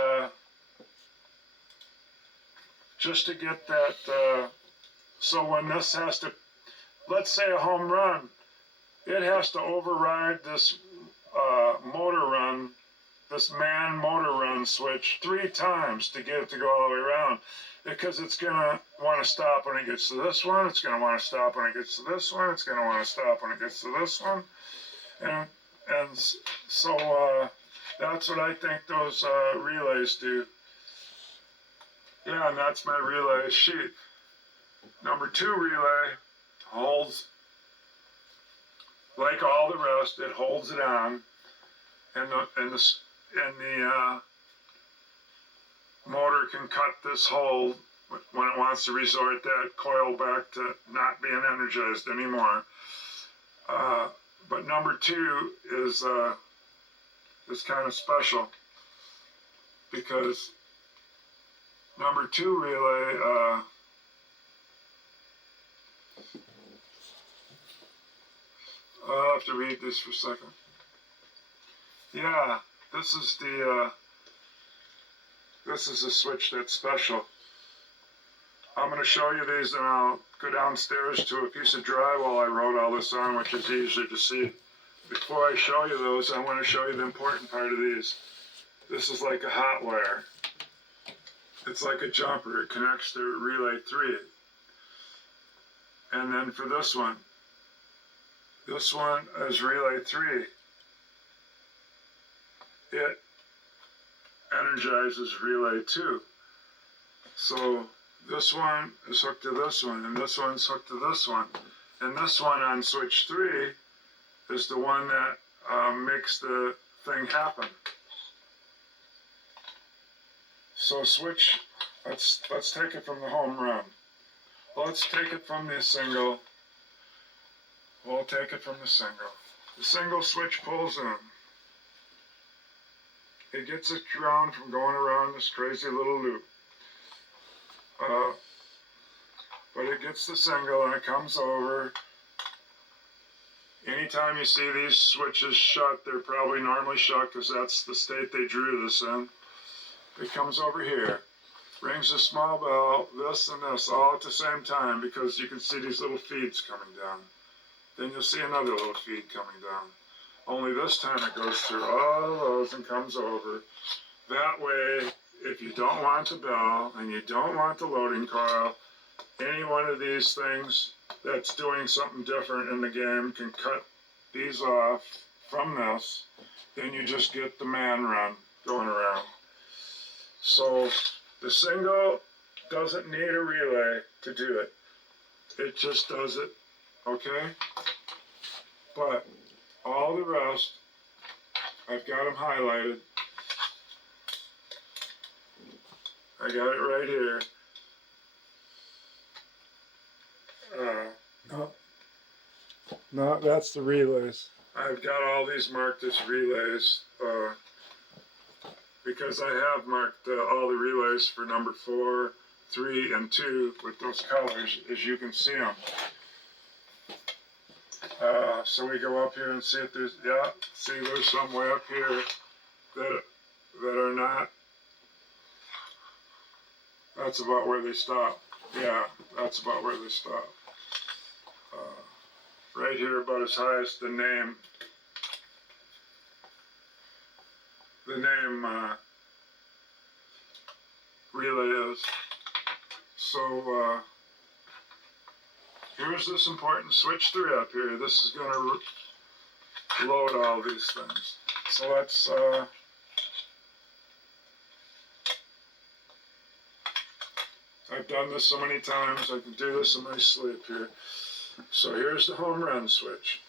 so when this has to, let's say a home run, it has to override this motor run, this man motor run switch 3 times to get it to go all the way around. Because it's going to want to stop when it gets to this one, it's going to want to stop when it gets to this one, it's going to want to stop when it gets to this one. And so that's what I think those relays do. Yeah, and that's my relay sheet. Number 2 relay holds, like all the rest, it holds it on, and the motor can cut this hold when it wants to resort that coil back to not being energized anymore. But number 2 is kind of special, because number 2 relay I'll have to read this for a second. Yeah, this is a switch that's special. I'm going to show you these, and I'll go downstairs to a piece of drywall I wrote all this on, which is easier to see. Before I show you those, I want to show you the important part of these. This is like a hot wire. It's like a jumper. It connects to relay 3. And then for this one is relay 3. It energizes relay 2. So this one is hooked to this one, and this one's hooked to this one. And this one on switch 3 is the one that makes the thing happen. So let's take it from the home run. Let's take it from the single. We'll take it from the single. The single switch pulls in. It gets its ground from going around this crazy little loop. But it gets the single and it comes over. Anytime you see these switches shut, they're probably normally shut because that's the state they drew this in. It comes over here, rings a small bell, this and this, all at the same time, because you can see these little feeds coming down. Then you'll see another little feed coming down. Only this time it goes through all of those and comes over. That way, if you don't want the bell and you don't want the loading coil, any one of these things that's doing something different in the game can cut these off from this. Then you just get the man run going around. So the single doesn't need a relay to do it. It just does it, okay? But all the rest, I've got them highlighted. I got it right here. No, that's the relays. I've got all these marked as relays because I have marked all the relays for number 4, 3, and 2 with those colors, as you can see them. So we go up here and see if there's, see there's some way up here that are not. That's about where they stop. Yeah, that's about where they stop. Right here about as high as the name relay is. So here's this important switch 3 up here. This is going to load all these things. So let's I've done this so many times, I can do this in my sleep here. So here's the home run switch.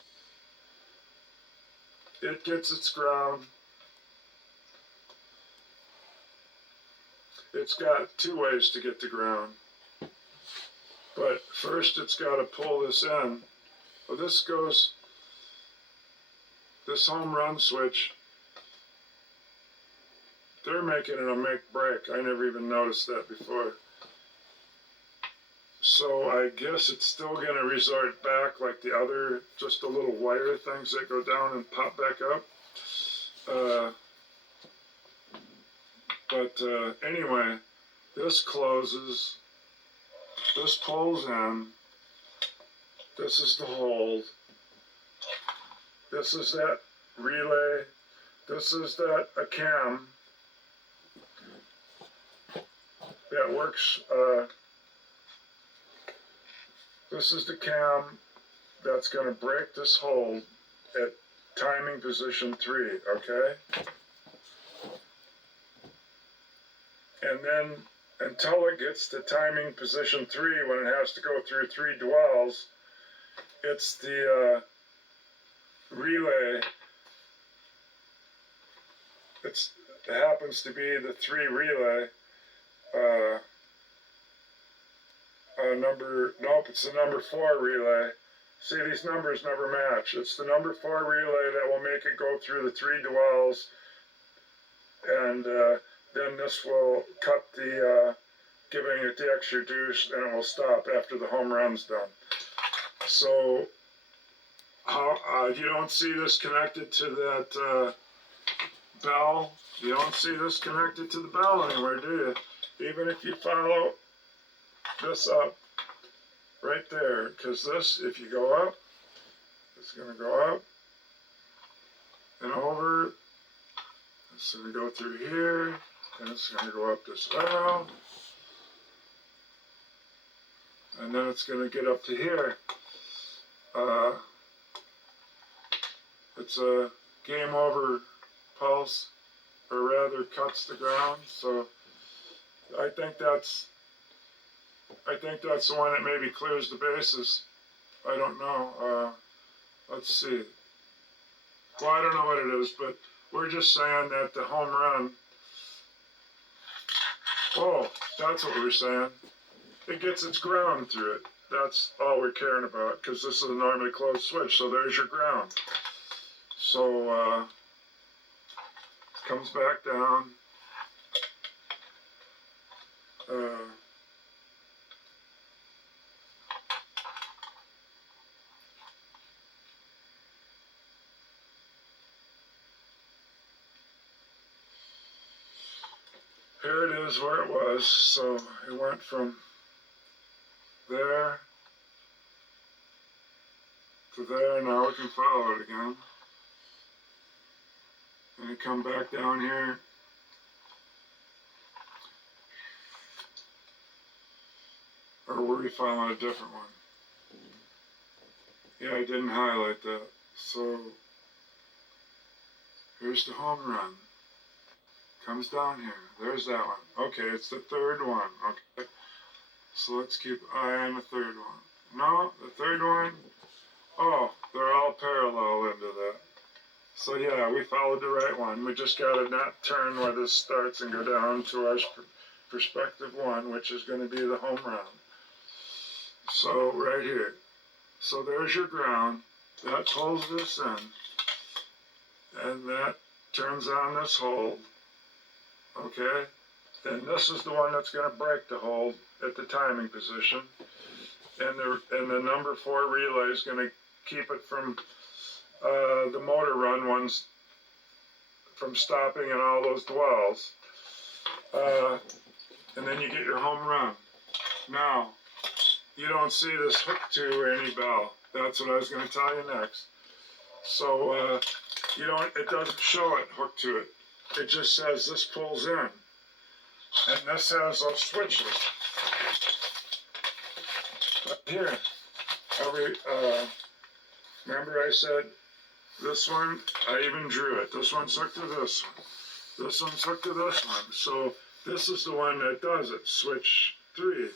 It gets its ground. It's got 2 ways to get to ground. But first it's got to pull this in. Well, this goes this home run switch, they're making it a make break. I never even noticed that before. So I guess it's still going to resort back like the other, just the little wire things that go down and pop back up. But anyway, this closes, this pulls in, this is the hold, this is that relay, this is that a cam that works, this is the cam that's going to break this hold at timing position 3, okay? And then until it gets to timing position 3, when it has to go through 3 dwells, it's the relay. It happens to be the 3 relay. It's the number 4 relay. See, these numbers never match. It's the number 4 relay that will make it go through the 3 dwells, and then this will cut the, giving it the extra juice, and it will stop after the home run's done. So, you don't see this connected to that bell. You don't see this connected to the bell anywhere, do you? Even if you follow this up right there, because this, if you go up, it's going to go up and over. It's going to go through here, and it's going to go up this valve, and then it's going to get up to here. It's a game over pulse, or rather cuts the ground. So I think that's the one that maybe clears the bases. I don't know. Let's see. Well, I don't know what it is, but we're just saying that the home run. Oh, that's what we're saying. It gets its ground through it. That's all we're caring about, because this is a normally closed switch. So there's your ground. So comes back down. Here it is where it was. So it went from there to there. Now we can follow it again. And you come back down here. Or were we following a different one? Yeah, I didn't highlight that. So here's the home run. Comes down here. There's that one. Okay, it's the third one. Okay. So let's keep an eye on the third one. No, the third one. Oh, they're all parallel into that. So yeah, we followed the right one. We just got to not turn where this starts and go down to our perspective 1, which is going to be the home run. So right here. So there's your ground. That pulls this in. And that turns on this hold. Okay? Then this is the one that's going to break the hold at the timing position. And the number 4 relay is going to keep it from the motor run ones from stopping in all those dwells. And then you get your home run. Now, you don't see this hook to any bell. That's what I was going to tell you next. So it doesn't show it hooked to it. It just says this pulls in. And this has those switches. But here, remember I said this one, I even drew it. This one's hooked to this one. This one's hooked to this one. So this is the one that does it, switch 3.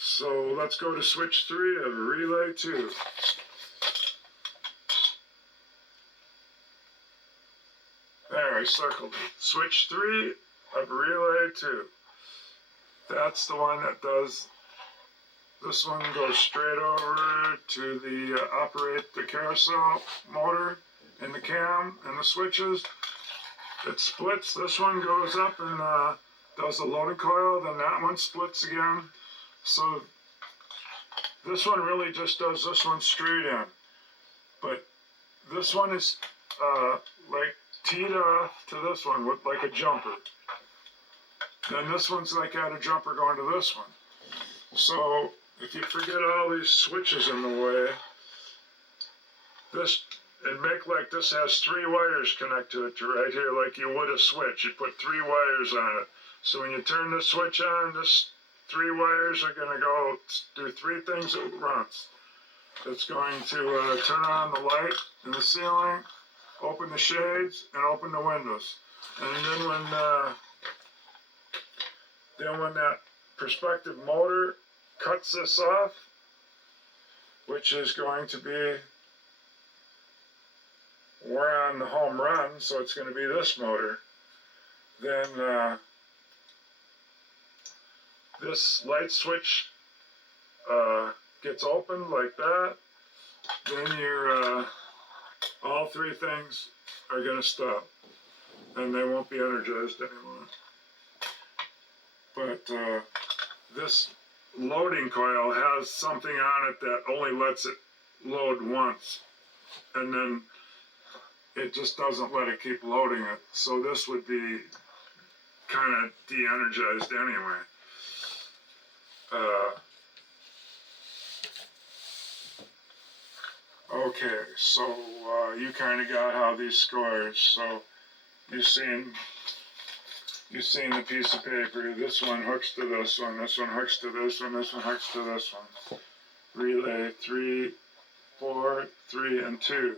So let's go to switch 3 of relay 2. There, I circled it. Switch 3 of relay 2. That's the one that does. This one goes straight over to the operate the carousel motor, in the cam and the switches. It splits. This one goes up and does the loading coil, then that one splits again. So this one really just does this one straight in. But this one is like teed off to this one with like a jumper. Then this one's like got a jumper going to this one. So if you forget all these switches in the way, this, and make like this has 3 wires connected to it to right here like you would a switch. You put 3 wires on it. So when you turn the switch on, this 3 wires are going to go do 3 things at once. It's going to turn on the light in the ceiling, open the shades, and open the windows. And then when that perspective motor cuts this off, which is going to be, we're on the home run, so it's going to be this motor, then this light switch gets opened like that. Then your all 3 things are going to stop, and they won't be energized anymore. But this loading coil has something on it that only lets it load once, and then it just doesn't let it keep loading it. So this would be kind of de-energized anyway. Okay, so you kind of got how these scores. So you've seen the piece of paper. This one hooks to this one. This one hooks to this one. This one hooks to this one. Relay 3, 4, 3, and 2.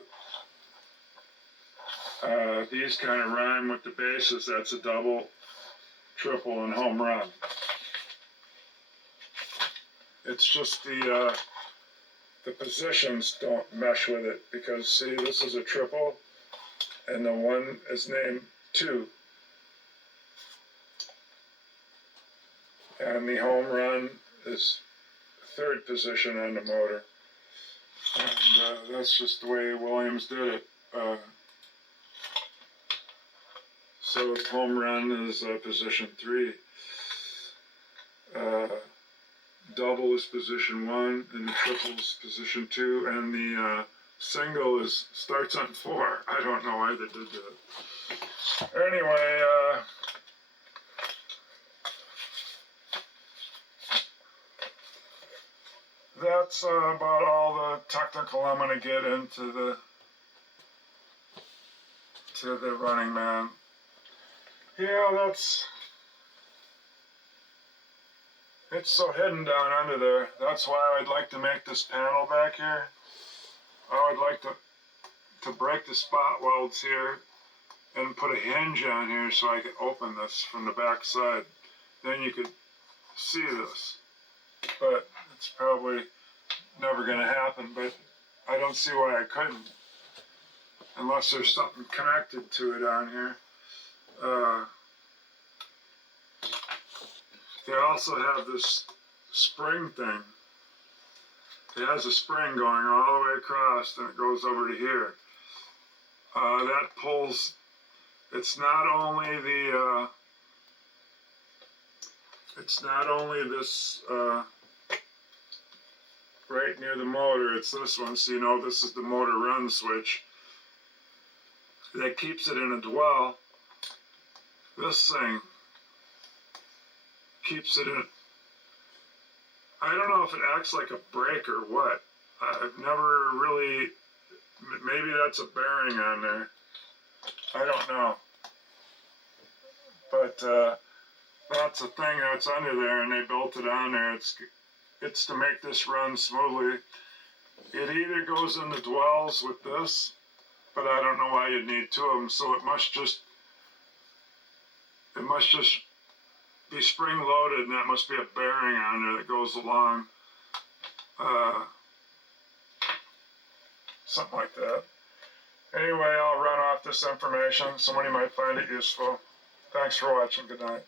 These kind of rhyme with the bases. That's a double, triple, and home run. It's just the positions don't mesh with it, because see, this is a triple and the one is named 2. And the home run is 3rd position on the motor. And that's just the way Williams did it. So home run is position 3. Double is position 1, and the triple is position 2, and the single starts on 4. I don't know why they did that. Anyway, that's about all the technical I'm going to get into the Running Man. Yeah, it's so hidden down under there. That's why I'd like to make this panel back here. I would like to break the spot welds here and put a hinge on here so I could open this from the back side. Then you could see this. But it's probably never going to happen. But I don't see why I couldn't, unless there's something connected to it on here. They also have this spring thing. It has a spring going all the way across, and it goes over to here. That pulls. It's not only this right near the motor. It's this one. So you know this is the motor run switch. That keeps it in a dwell. This thing keeps it in. I don't know if it acts like a brake or what. I've never really. Maybe that's a bearing on there. I don't know. But that's a thing that's under there, and they built it on there. It's to make this run smoothly. It either goes in the dwells with this, but I don't know why you'd need 2 of them. So it must just be spring loaded, and that must be a bearing on there that goes along. Something like that. Anyway, I'll run off this information. Somebody might find it useful. Thanks for watching. Good night.